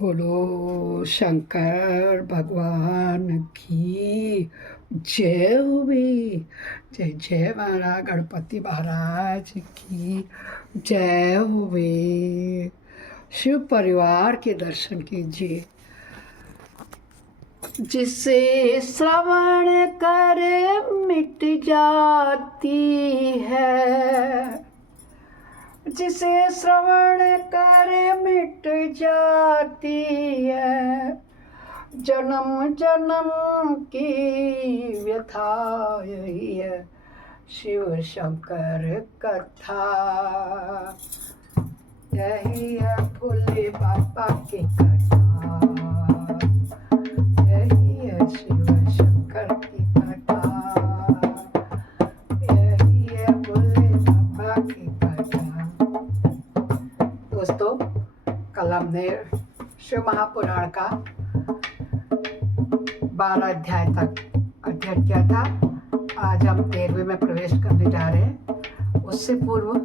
बोलो शंकर भगवान की जय हुई। जय जय महाराज गणपति महाराज की जय हुई। शिव परिवार के दर्शन कीजिए। जिसे श्रवण कर मिट जाती है, जिसे श्रवण कर मिट जाती है, जन्म जन्म की व्यथा यही है शिव शंकर कथा। यही है भोले बाबा की कथा, यही है शिव शंकर की कथा, यही है भोले बाबा की कथा। दोस्तों, कल हमने शिव महापुराण का 12 अध्याय तक अध्ययन किया था। आज हम 13वें में प्रवेश करने जा रहे हैं। उससे पूर्व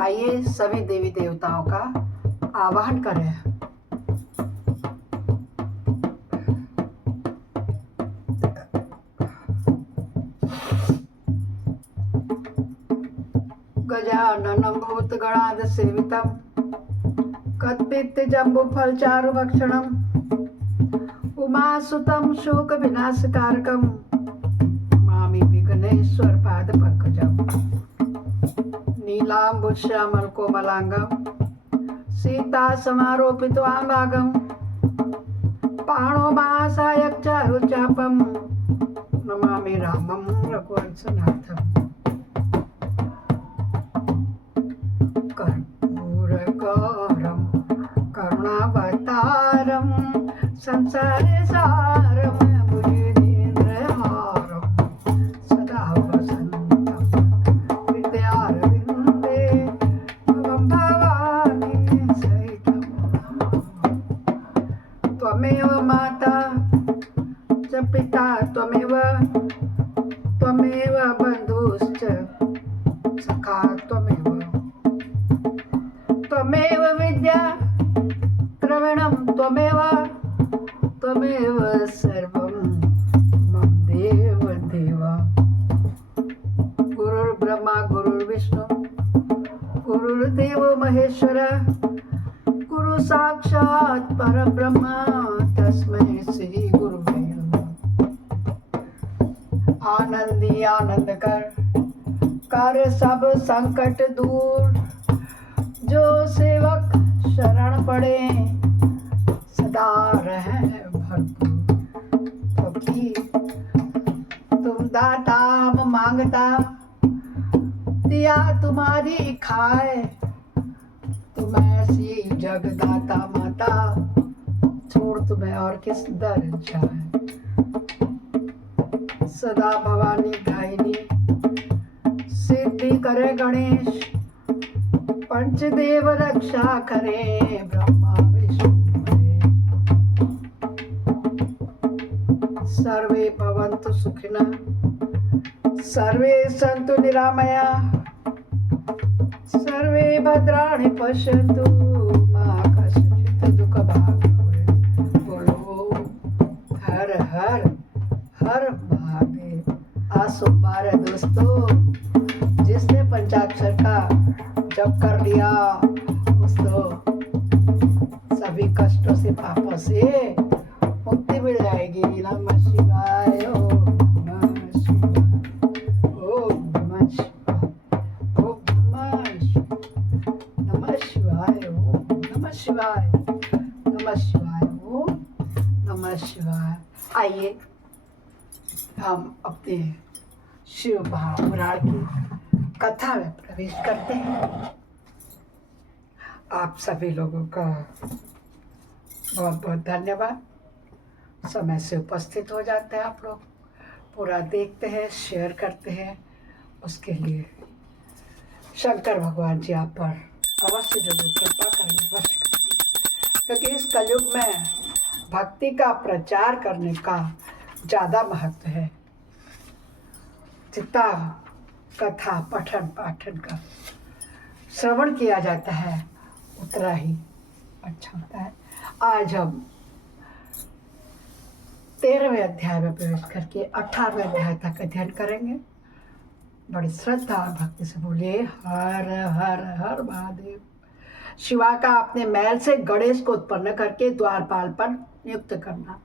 आइए सभी देवी देवताओं का आवाहन करें। गजाननं भूतगणाद सेवितं कत्पित्त जम्बुफल चारु भक्षणम् उमासुतं शोक विनाशकारकं मामि विघ्नेश्वर पाद पंकजम् नीलाम्बुश्यामल कोमलांगं सीता समारोपितवांभागं पाणो महासायक चारुचापं नमामि रामं रघुवंशनाथम् कर्पूरगौरं करुणावतारं संसारे सारं भुजगेन्द्रहारं सदा वसन्तं विद्यारविन्दे भवं भवानी सहितं। त्वमेव माता च पिता त्वमेव बन्धुश्च सखा त्वमेव विद्या द्रविणं त्वमेव सर्वं मम देव देवा। गुरुर्ब्रह्मा गुरुर्विष्णु गुरुर्देव महेश्वर गुरु साक्षात् परब्रह्म तस्मै श्री गुरुवे नमः। आनंदी आनंद कर सब संकट दूर, जो सेवक शरण पड़े सदा रहे भरपूर। क्योंकि तुम दाता हम मांगता, दिया तुम्हारी खाए। तुम ऐसी जगदाता माता, छोड़ तुम्हें और किस दर जाए। सदा भवानी दायिनी सिद्धि करे गणेश, पंचदेव रक्षा करे ब्रह्मा विष्णु महेश। सर्वे भवन्तु सुखिनः सर्वे सन्तु निरामयाः सर्वे भद्राणि पश्यन्तु मा कश्चित् दुःखभाग् भवेत्। बोलो हर हर हर महादेव। आज सोमवार है दोस्तों, जिसने पंचाक्षर का जप कर लिया उसको सभी कष्टों से पापों से मुक्ति मिल जाएगी। नमः शिवाय ओम नमः शिवाय ओम नमः शिवाय ओम नमः शिवाय ओम नमः शिवाय नमः शिवाय ओम नमः शिवाय। आइए हम अपने शिव महापुराण की कथा में प्रवेश करते हैं। आप सभी लोगों का बहुत बहुत धन्यवाद। समय से उपस्थित हो जाते हैं आप लोग, पूरा देखते हैं, शेयर करते हैं। उसके लिए शंकर भगवान जी आप पर अवश्य जरूर कृपा करेंगे, अवश्य करेंगे। क्योंकि इस कलयुग में भक्ति का प्रचार करने का ज़्यादा महत्व है। जितना कथा पठन पाठन का श्रवण किया जाता है, उतना ही अच्छा होता है। आज हम 13वें अध्याय में प्रवेश करके 18वें अध्याय तक अध्ययन करेंगे। बड़ी श्रद्धा और भक्ति से बोलिए हर हर हर महादेव। शिवा का अपने महल से गणेश को उत्पन्न करके द्वारपाल पर नियुक्त करना।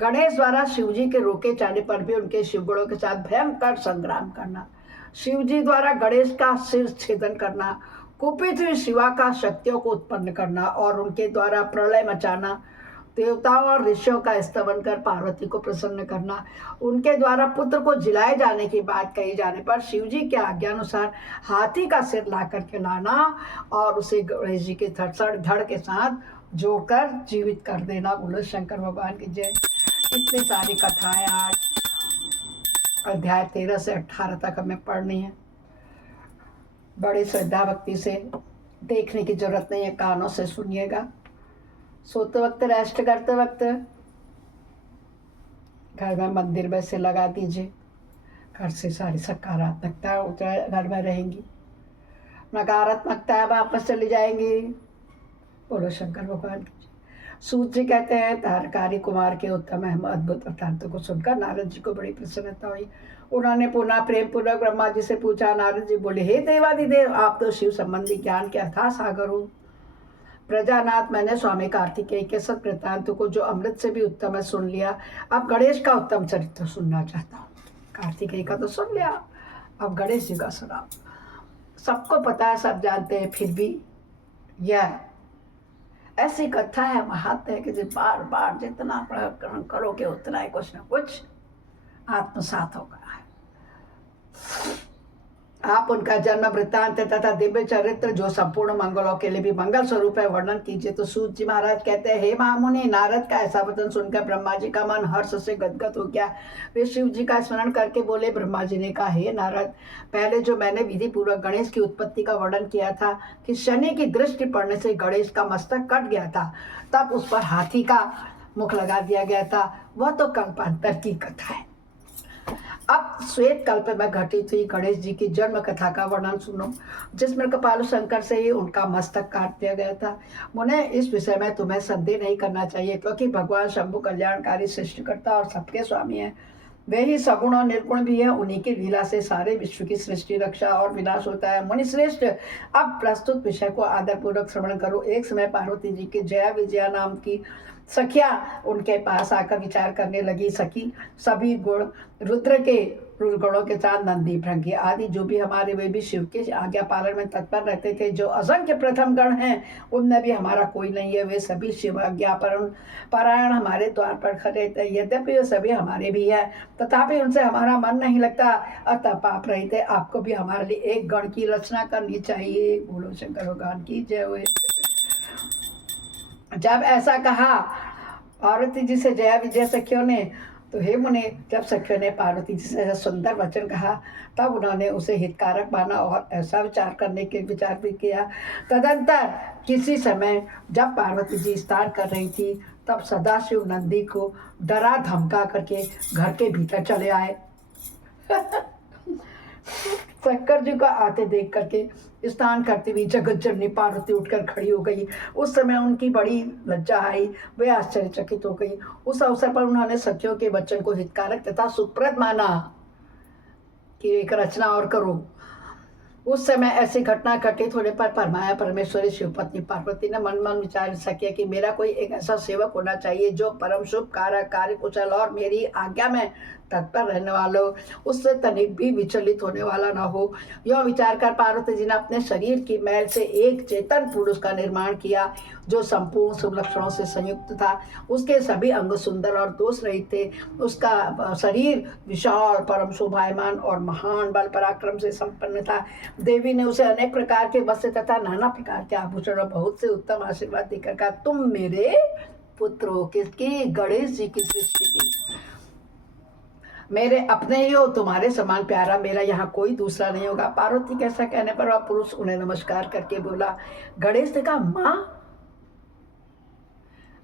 गणेश द्वारा शिवजी के रोके जाने पर भी उनके शिवगुणों के साथ भयंकर संग्राम करना। शिवजी द्वारा गणेश का सिर छेदन करना। कुपित हुई शिवा का शक्तियों को उत्पन्न करना और उनके द्वारा प्रलय मचाना। देवताओं और ऋषियों का स्तवन कर पार्वती को प्रसन्न करना। उनके द्वारा पुत्र को जिलाए जाने की बात कही जाने पर शिवजी के आज्ञानुसार हाथी का सिर ला करके लाना और उसे गणेश जी के धड़ के साथ जोड़कर जीवित कर देना। बोलो शंकर भगवान की जय। इतनी सारी कथाएं आज अध्याय 13 से 18 तक हमें पढ़नी है। बड़ी श्रद्धा भक्ति से देखने की जरूरत नहीं है, कानों से सुनिएगा। सोते वक्त, रेस्ट करते वक्त घर में मंदिर में से लगा दीजिए। घर से सारी सकारात्मकता घर में रहेंगी, नकारात्मकता वापस चली जाएंगी। बोलो शंकर भगवान की। सूत जी कहते हैं तारकारी कुमार के उत्तम एवं अद्भुत वृत्तांतों को सुनकर नारद जी को बड़ी प्रसन्नता हुई। उन्होंने पुनः प्रेम पूर्वक ब्रह्मा जी से पूछा। नारद जी बोले, हे देवादिदेव, आप तो शिव संबंधी ज्ञान के अथाह सागर हो। प्रजानाथ, मैंने स्वामी कार्तिकेय के सत वृत्तांत को जो अमृत से भी उत्तम है सुन लिया। अब गणेश का उत्तम चरित्र सुनना चाहता हूँ। कार्तिकेय का तो सुन लिया, अब गणेश जी का सुनाओ। सबको पता है, सब जानते हैं, फिर भी यह ऐसी कथा है, महात्म है कि बार बार जितना प्रकरण करोगे उतना ही कुछ न कुछ आत्मसात होगा। आप उनका जन्म वृत्तांत तथा दिव्य चरित्र जो संपूर्ण मंगलों के लिए भी मंगल स्वरूप है वर्णन कीजिए। तो सूत जी महाराज कहते हैं, हे महामुनि, नारद का ऐसा वचन सुनकर ब्रह्मा जी का मन हर्ष से गदगद हो गया। वे शिव जी का स्मरण करके बोले। ब्रह्मा जी ने कहा, हे नारद, पहले जो मैंने विधि पूर्वक गणेश की उत्पत्ति का वर्णन किया था कि शनि की दृष्टि पड़ने से गणेश का मस्तक कट गया था, तब उस पर हाथी का मुख लगा दिया गया था, वह तो कल्पांतर की कथा है। अब श्वेत कल्प में घटित हुई गणेश जी की जन्म कथा का वर्णन सुनो, जिसमें कपाल शंकर से ही उनका मस्तक काट दिया गया था। मुने, इस विषय में तुम्हें संदेह नहीं करना चाहिए, क्योंकि भगवान शंभु कल्याणकारी सृष्टिकर्ता और सबके स्वामी हैं। वे ही सगुण और निर्गुण भी है। उन्हीं की लीला से सारे विश्व की सृष्टि, रक्षा और विनाश होता है। मुनि श्रेष्ठ, अब प्रस्तुत विषय को आदरपूर्वक श्रवण करो। एक समय पार्वती जी की जया विजया नाम की सखिया उनके पास आकर विचार करने लगी। सखी सभी गुण रुद्र के गुणों के साथ नंदी, भृंगी आदि जो भी हमारे, वे भी शिव के आज्ञा पालन में तत्पर रहते थे। जो असंख्य प्रथम गण हैं उनमें भी हमारा कोई नहीं है। वे सभी शिव आज्ञा पारायण हमारे द्वार पर खड़े थे। यद्यपि वे सभी हमारे भी है, तथापि उनसे हमारा मन नहीं लगता। अतः पाप रहित आपको भी हमारे लिए एक गण की रचना करनी चाहिए। बोलो शंकर भगवान की जय हो। जब ऐसा कहा पार्वती जी से जया विजय सखियों ने, तो हे मुने, जब सखियों ने पार्वती जी से सुंदर वचन कहा, तब उन्होंने उसे हितकारक माना और ऐसा विचार करने के विचार भी किया। तदंतर किसी समय जब पार्वती जी स्नान कर रही थी, तब सदाशिव नंदी को डरा धमका करके घर के भीतर चले आए। शंकर जी को आते देख करके स्नान करती हुई जगत जननी पार्वती उठकर खड़ी हो गई। उस समय उनकी बड़ी लज्जा आई, वे आश्चर्यचकित हो गई। उस अवसर पर उन्होंने सखियों के वचन को हितकारक तथा सुप्रद माना कि एक रचना और करो। उस समय ऐसी घटना घटित होने पर परमाया परमेश्वरी शिवपत्नी पार्वती ने मन मन विचार सकिया कि मेरा कोई एक ऐसा सेवक होना चाहिए जो परम शुभ कार्य कुशल और मेरी आज्ञा में तत्पर रहने वालों, उससे तनिक भी विचलित होने वाला न हो। यह विचार कर पार्वती जी ने अपने शरीर की मैल से एक चेतन पुरुष का निर्माण किया जो संपूर्ण शुभ लक्षणों से संयुक्त था। उसके सभी अंग सुंदर और दोष रहित थे। उसका शरीर विशाल, परम शोभायमान और महान बल पराक्रम से संपन्न था। देवी ने उसे अनेक प्रकार के वस्त्र तथा नाना प्रकार के आभूषण और बहुत से उत्तम आशीर्वाद देकर कहा, तुम मेरे पुत्र हो। किसकी? गणेश जी की सृष्टि की। मेरे अपने ही हो, तुम्हारे समान प्यारा मेरा यहाँ कोई दूसरा नहीं होगा। पार्वती के ऐसा कहने पर वह पुरुष उन्हें नमस्कार करके बोला। गणेश ने कहा, माँ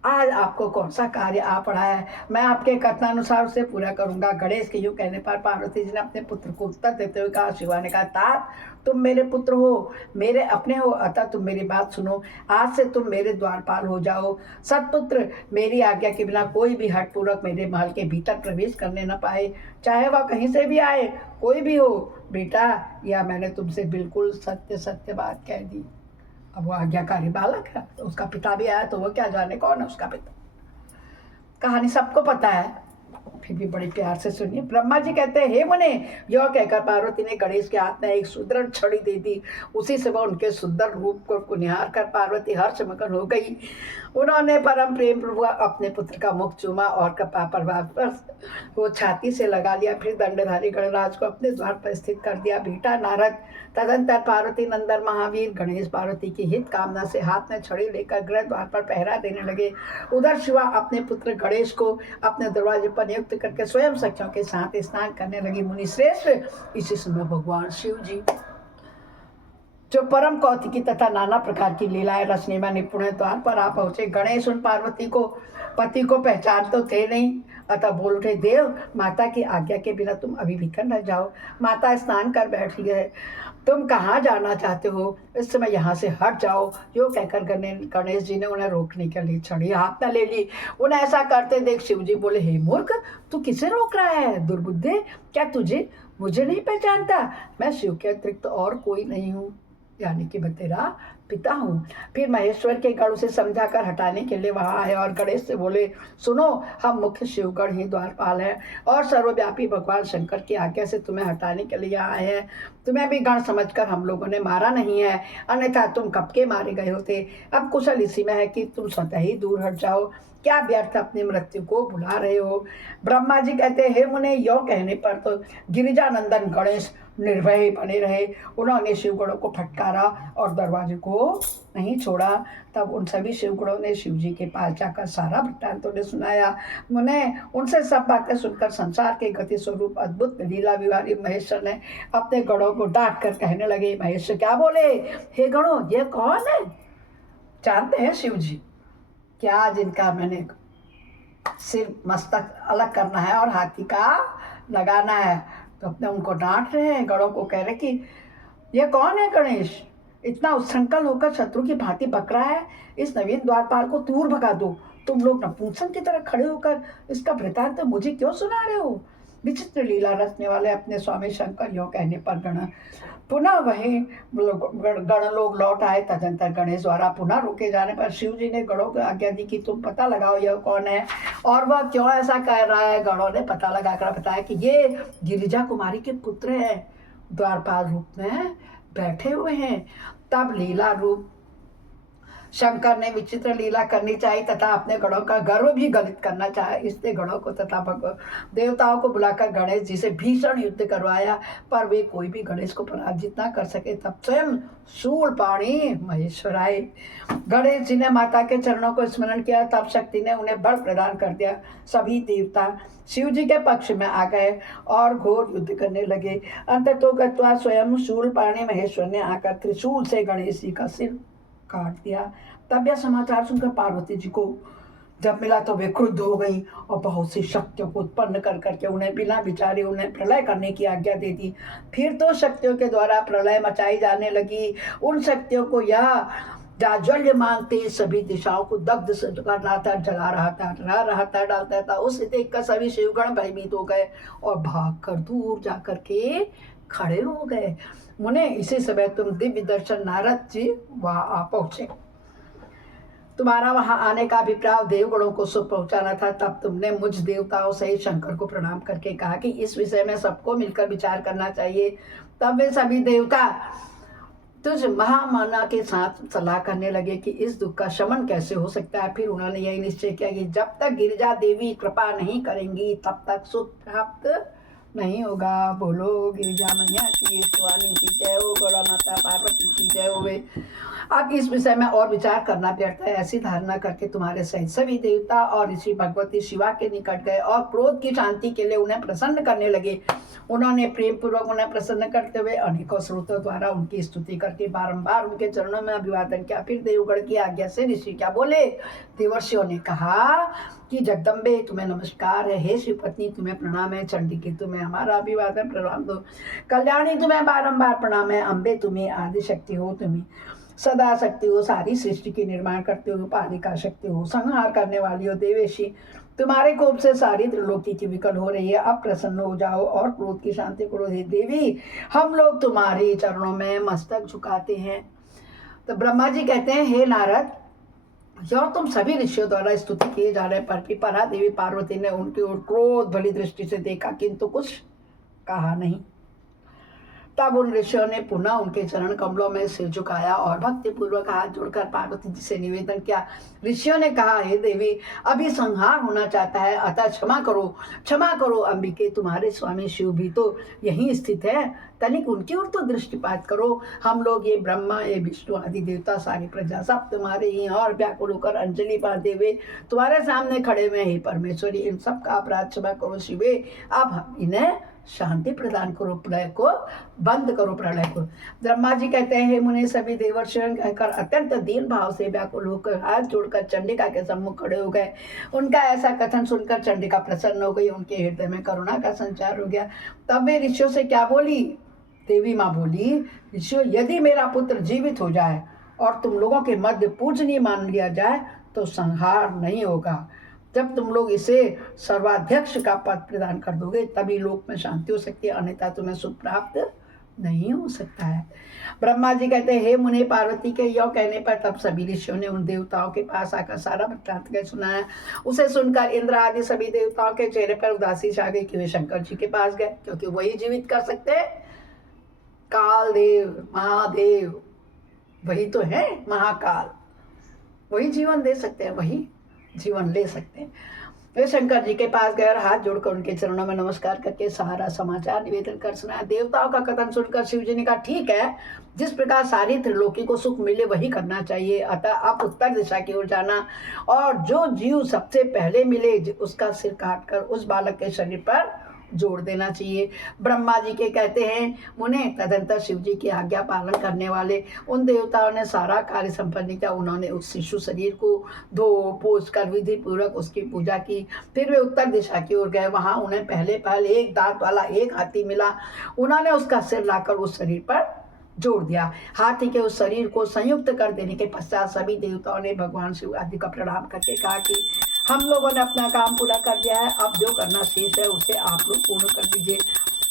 आज आपको कौन सा कार्य आ पड़ा है, मैं आपके कथनानुसार उसे पूरा करूंगा। गणेश के यूँ कहने पर पार्वती जी ने अपने पुत्र को उत्तर देते हुए कहा। शिवा ने कहा, तात तुम मेरे पुत्र हो, मेरे अपने हो, अतः तुम मेरी बात सुनो। आज से तुम मेरे द्वारपाल हो जाओ। सतपुत्र मेरी आज्ञा के बिना कोई भी हठपूर्वक मेरे महल के भीतर प्रवेश करने न पाए, चाहे वह कहीं से भी आए, कोई भी हो। बेटा, यह मैंने तुमसे बिल्कुल सत्य सत्य बात कह दी। अब वो आज्ञाकारी बालक है, तो उसका पिता भी आया, तो वो क्या जाने कौन है उसका पिता। कहानी सबको पता है, फिर भी बड़े प्यार से सुनिए। ब्रह्मा जी कहते हैं, हे मुने, यह कहकर पार्वती ने गणेश के हाथ में एक सुदृढ़ छड़ी दे दी। उसी से वह उनके सुंदर रूप को निहार कर पार्वती हर्षमग्न हो गई। उन्होंने परम प्रेम पूर्वक अपने पुत्र का मुख चूमा और कपा पर वापस वो छाती से लगा लिया। फिर दंडधारी गणराज को अपने द्वार पर स्थित कर दिया। बेटा नारद, तदंतर पार्वती नंदन महावीर गणेश पार्वती की हित कामना से हाथ में छड़ी लेकर गृह द्वार पर पहरा देने लगे। उधर शिवा अपने पुत्र गणेश को अपने दरवाजे पर नियुक्त करके स्वयं सखियों के साथ स्नान करने लगी। मुनि श्रेष्ठ, इसी समय भगवान शिव जी जो परम कौतिकी तथा नाना प्रकार की लीलाएं रचने में निपुण है, द्वार पर आ पहुंचे। गणेश उन पार्वती को पति को पहचान तो थे नहीं, अतः बोल उठे, देव माता की आज्ञा के बिना तुम अभी भीतर न जाओ। माता स्नान कर बैठी है, तुम कहाँ जाना चाहते हो, इस समय यहाँ से हट जाओ। यो कहकर गणेश जी ने उन्हें रोकने के लिए छड़ी हाथ में ले ली। उन्हें ऐसा करते देख शिव जी बोले, हे मूर्ख, तू किसे रोक रहा है दुर्बुद्धे, क्या तुझे मुझे नहीं पहचानता? मैं शिव के अतिरिक्त और कोई नहीं हूँ, यानी कि मैं तेरा पिता हूँ। फिर महेश्वर के गण उसे समझाकर हटाने के लिए वहाँ आए और गणेश से बोले, सुनो, हम मुख्य शिवगण ही द्वारपाल हैं और सर्वव्यापी भगवान शंकर की आज्ञा से तुम्हें हटाने के लिए आए हैं। तुम्हें भी गण समझकर हम लोगों ने मारा नहीं है, अन्यथा तुम कब के मारे गए होते। अब कुशल इसी में है कि तुम स्वतः ही दूर हट जाओ, क्या व्यर्थ अपनी मृत्यु को बुला रहे हो। ब्रह्मा जी कहते, हे मुने, यो कहने पर तो गिरिजानंदन गणेश निर्भय बने रहे। उन्होंने शिवगणों को फटकारा और दरवाजे को नहीं छोड़ा। तब उन सभी शिवगणों ने शिव जी के पास जाकर सारा वृत्तांत उन्हें सुनाया। मुने उनसे सब बातें सुनकर संसार के गति स्वरूप अद्भुत लीला विवारी महेश्वर ने अपने गणों को डांट कर कहने लगे। महेश्वर क्या बोले, हे गणों, ये कौन है? जानते हैं शिव जी, क्या जिनका मैंने सिर मस्तक अलग करना है और हाथी का लगाना है, तो अपने उनको डांट रहे हैं। गणों को कह रहे कि ये कौन है गणेश, इतना उच्छृंखल होकर शत्रु की भांति बक रहा है। इस नवीन द्वारपाल को दूर भगा दो। तुम लोग नपुंसक की तरह खड़े होकर इसका वृतांत तो मुझे क्यों सुना रहे हो? विचित्र लीला रचने वाले अपने स्वामी शंकर यो कहने पर गण पुनः वही गण लोग लौट आए। तदंतर गणेश द्वारा पुनः रोके जाने पर शिव जी ने गणों को आज्ञा दी कि तुम पता लगाओ यह कौन है और वह क्यों ऐसा कर रहा है। गणों ने पता लगाकर बताया कि ये गिरिजा कुमारी के पुत्र हैं, द्वारपाल रूप में बैठे हुए हैं। तब लीला रूप शंकर ने विचित्र लीला करनी चाहिए तथा अपने गणों का गर्व भी गलित करना चाहे, इसलिए गणों को तथा देवताओं को बुलाकर गणेश जी से भीषण युद्ध करवाया, पर वे कोई भी गणेश को पराजित ना कर सके। तब स्वयं शूलपाणी महेश्वर आए। गणेश जी ने माता के चरणों को स्मरण किया, तब शक्ति ने उन्हें बल प्रदान कर दिया। सभी देवता शिव जी के पक्ष में आ गए और घोर युद्ध करने लगे। अंततोगत्वा स्वयं शूलपाणी महेश्वर ने आकर त्रिशूल से गणेश जी का सिर काट दिया। तब यह समाचार सुनकर पार्वती जी को जब मिला तो वे क्रुद्ध हो गई और बहुत सी शक्तियों को उत्पन्न कर करके उन्हें बिना विचारे उन्हें प्रलय करने की आज्ञा दे दी। फिर तो शक्तियों के द्वारा प्रलय मचाई जाने लगी। उन शक्तियों को यह जाज्वल्य मांगते सभी दिशाओं को दग्ध से कर रहा था, जला रहा था, डरा रहा था, डालता था। उसे देखकर सभी शिवगण भयभीत हो गए और भाग कर दूर जाकर के खड़े हो गए। मुने इसी समय तुम दिव्य दर्शन नारद जी वहां आ पहुंचे। तुम्हारा वहां आने का अभिप्राय देवगणों को सुख पहुंचाना था। तब तुमने मुझ देवताओं सहित शंकर को प्रणाम करके कहा कि इस विषय में सबको मिलकर विचार करना चाहिए। तब वे सभी देवता तुझ महामाना के साथ सलाह करने लगे कि इस दुख का शमन कैसे हो सकता है। फिर उन्होंने यही निश्चय किया कि जब तक गिरिजा देवी कृपा नहीं करेंगी तब तक सुख प्राप्त नहीं होगा। बोलो गिरिजा मैया की, शिवानी की जय हो, गौरा माता पार्वती की जय हो। अब इस विषय में और विचार करना व्यर्थ है। ऐसी धारणा करके तुम्हारे सहित सभी देवता और ऋषि भगवती शिवा के निकट गए और क्रोध की शांति के लिए उन्हें प्रसन्न करने लगे। उन्होंने प्रेम पूर्वक उन्हें प्रसन्न करते हुए अनेकों स्रोतों द्वारा उनकी स्तुति करके बारंबार उनके चरणों में अभिवादन किया। फिर देवगढ़ की आज्ञा से ऋषि क्या बोले? देवर्षियों ने कहा कि जगदम्बे तुम्हें नमस्कार है, हे शिवपत्नी तुम्हें प्रणाम है, चंडी की तुम्हें हमारा अभिवादन प्रणाम दो, कल्याणी तुम्हें बारंबार प्रणाम है, अम्बे तुम्हें आदि शक्ति हो, तुम्हें सदा शक्ति हो, सारी सृष्टि की निर्माण करते हो, पालिका शक्ति हो, संहार करने वाली हो, देवेशी तुम्हारे कोप से सारी त्रिलोकी की विकल हो रही है, अब प्रसन्न हो जाओ और क्रोध की शांति करो। हे देवी, हम लोग तुम्हारे चरणों में मस्तक झुकाते हैं। तो ब्रह्मा जी कहते हैं, हे नारद, और तुम सभी ऋषियों द्वारा स्तुति किए जा रहे पर भी परा देवी पार्वती ने उनकी ओर क्रोध भली दृष्टि से देखा किंतु कुछ कहा नहीं। तब उन ऋषियों ने पुनः उनके चरण कमलों में सिर झुकाया और भक्ति पूर्वक हाथ जोड़कर पार्वती जी से निवेदन किया। ऋषियों ने कहा, हे देवी, अभी संहार होना चाहता है, अतः क्षमा करो अंबिके, तुम्हारे स्वामी शिव भी तो यहीं स्थित है, तनिक उनकी ओर तो दृष्टिपात करो। हम लोग ये ब्रह्मा, ये विष्णु आदि देवता, सारी प्रजा सब तुम्हारे ही और व्याकुल होकर अंजलि बांधे हुए तुम्हारे सामने खड़े हुए। हे परमेश्वरी, इन सब का अपराध क्षमा करो शिवे, अब इन्हें शांति प्रदान करो, प्रलय को बंद करो, प्रलय को। ब्रह्मा जी कहते हैं, हे मुने, सभी देवर्षियों कहकर अत्यंत दीन भाव से व्याकुल होकर हाथ जोड़कर चंडिका के सम्मुख खड़े हो गए। उनका ऐसा कथन सुनकर चंडिका प्रसन्न हो गई, उनके हृदय में करुणा का संचार हो गया। तब वे ऋषियों से क्या बोली? देवी माँ बोली, ऋषियों, यदि मेरा पुत्र जीवित हो जाए और तुम लोगों के मध्य पूजनीय मान लिया जाए तो संहार नहीं होगा। जब तुम लोग इसे सर्वाध्यक्ष का पद प्रदान कर दोगे तभी लोक में शांति हो सकती है, अन्यथा तुम्हें सुख प्राप्त नहीं हो सकता है। ब्रह्मा जी कहते हैं, हे मुने, पार्वती के यह कहने पर तब सभी ऋषियों ने उन देवताओं के पास आकर सारा वृत्तांत कह सुनाया। उसे सुनकर इंद्र आदि सभी देवताओं के चेहरे पर उदासी छा गई कि वे शंकर जी के पास गए, क्योंकि वही जीवित कर सकते हैं। काल देव, महादेव वही तो है, महाकाल, वही जीवन दे सकते हैं, वही जीवन ले सकते हैं। वे शंकर जी के पास गए और हाथ जोड़कर उनके चरणों में नमस्कार करके सारा समाचार निवेदन कर सुनाया। देवताओं का कथन सुनकर शिव जी ने कहा, ठीक है, जिस प्रकार सारी त्रिलोकी को सुख मिले वही करना चाहिए, अतः आप उत्तर दिशा की ओर जाना और जो जीव सबसे पहले मिले उसका सिर काटकर उस बालक के शरीर पर जोड़ देना चाहिए। ब्रह्मा जी के कहते हैं, मुने, तदंतर शिव जी की आज्ञा पालन करने वाले उन देवताओं ने सारा कार्य संपन्न किया। उन्होंने उस शिशु शरीर को धो पोछ कर विधि पूर्वक उसकी पूजा की। फिर वे उत्तर दिशा की ओर गए। वहां उन्हें पहले एक दांत वाला एक हाथी मिला। उन्होंने उसका सिर लाकर उस शरीर पर जोड़ दिया। हाथी के उस शरीर को संयुक्त कर देने के पश्चात सभी देवताओं ने भगवान शिव आदि का प्रणाम करके कहा कि हम लोगों ने अपना काम पूरा कर दिया है, अब जो करना शेष है उसे आप लोग पूर्ण कर दीजिए।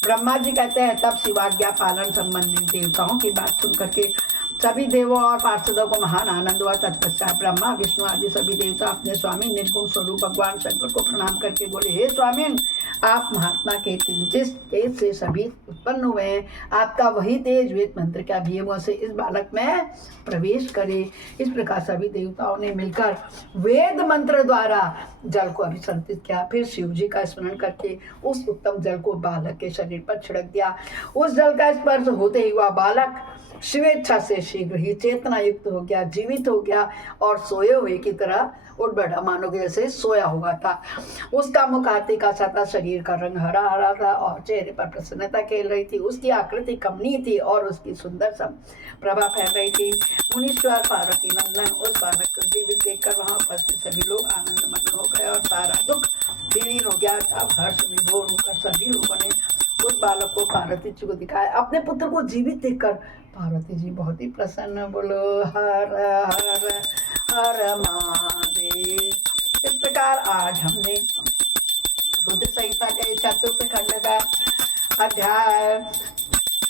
ब्रह्मा जी कहते हैं, तब शिवाज्ञा पालन संबंधी देवताओं की बात सुन करके सभी देवों और पार्षदों को महान आनंद हुआ। तत्पश्चात ब्रह्मा, विष्णु आदि सभी देवता अपने स्वामी निर्गुण स्वरूप भगवान शंकर को प्रणाम करके बोले, हे स्वामी, आप महात्मा के जिस तेज से सभी उत्पन्न हुए हैं, आपका वही तेज वेद मंत्र के अभियमों से इस बालक में प्रवेश करे। इस प्रकार सभी देवताओं ने मिलकर वेद मंत्र द्वारा जल को अभिसंतरित किया। फिर शिव जी का स्मरण करके उस उत्तम जल को बालक के शरीर पर छिड़क दिया। उस जल का स्पर्श होते ही वह बालक स्वेच्छा से शीघ्र ही चेतना युक्त हो गया, जीवित हो गया और सोए हुए की तरह उठ बैठा, मानो कि जैसे सोया हुआ था। उसका मुख हाथी का सा था, शरीर का रंग हरा हरा था और चेहरे पर प्रसन्नता खेल रही थी। उसकी आकृति कमनीय थी और उसकी सुंदर प्रभा फैल रही थी। मुनीश्वर पार्वती नंदन उस बालक को जीवित देखकर वहां उपस्थित सभी लोग आनंदमग्न हो गए और सारा दुख विलीन हो गया। तब हर्ष विभोर होकर सभी लोगों ने उस बालक को पार्वती जी को दिखाया। अपने पुत्र को जीवित देखकर पार्वती जी बहुत ही प्रसन्न। बोलो हर हर हर महादेव। इस प्रकार आज हमने रुद्र संहिता के चतुर्थ खंड का अध्याय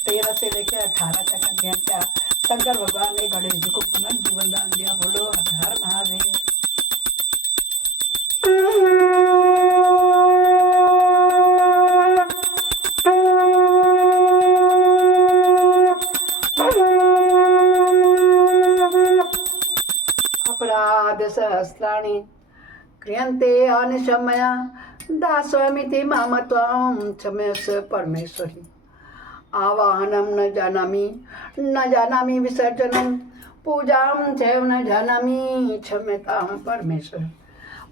13 से लेकर 18 तक अध्ययन किया। शंकर भगवान ने गणेश जी को पुनर्जीवन दान दिया। बोलो हर हर महादेव। अपराध सहस्राणि क्रियन्ते अनिशमया दासमिति मम त्वं क्षमस्व परमेश्वरी। आवाहनं न जानामि विसर्जनं पूजां चैव न जानामि क्षम्यतां परमेश्वर।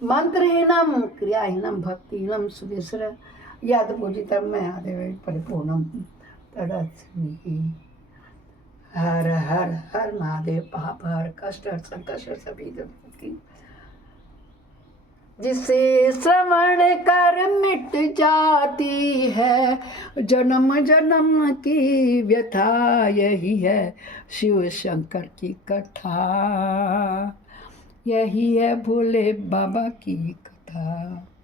मंत्रहीनं क्रियाहीनं भक्तिहीनं सुरेश्वर यद पूजितं मया देव परिपूर्णं तदस्मि। हर हर हर महादेव। पाप हर कष्ट हर संकट सभी दुख जिसे श्रवण कर मिट जाती है जन्म जन्म की व्यथा, यही है शिव शंकर की कथा, यही है भोले बाबा की कथा।